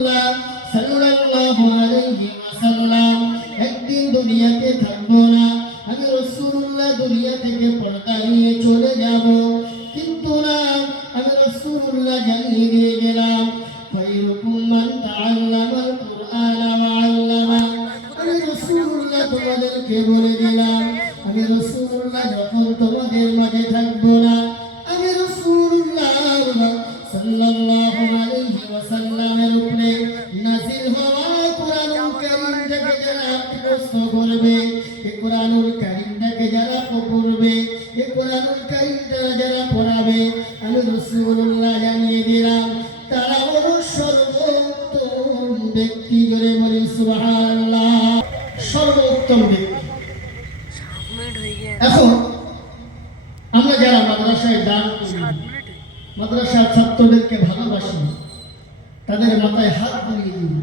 সাল্লাল্লাহু আলাইহি ওয়াসাল্লাম একদিন দুনিয়াতে থাকবো না, আমি রাসূলুল্লাহ দুনিয়া থেকে পর্দা নিয়ে চলে যাব। কিন্তু না, আমি রাসূলুল্লাহ জানিয়ে দিয়ে গেলাম, খায়রুকুম মান তাআল্লামাল কুরআনা ওয়া আল্লামা। আমি রাসূলুল্লাহ তোমাদেরকে বলে দিলাম, আমি রাসূলুল্লাহ যখন তোমাদের মাঝে থাকবো না, আমি রাসূলুল্লাহ সাল্লাল্লাহু আলাইহি ওয়াসাল্লামের উপরে নাযিল হওয়া কোরআনুল কারীমটাকে যারা মুখস্থ করবে, এই কোরআনুল কারীমটাকে যারা পড়বে, এই কোরআনুল কারীমটা যারা পড়াবে, আমি রাসূলুল্লাহ জানিয়ে দিলাম তারা হলো সর্বোত্তম ব্যক্তি। জোরে বলি সুবহানাল্লাহ। সর্বোত্তম ব্যক্তি। এখন আমরা যারা মাদ্রাসায় দান করি, মাদ্রাসার ছাত্রদেরকে ভালোবাসি, তাদের মাথায় হাত বুলিয়ে দিই,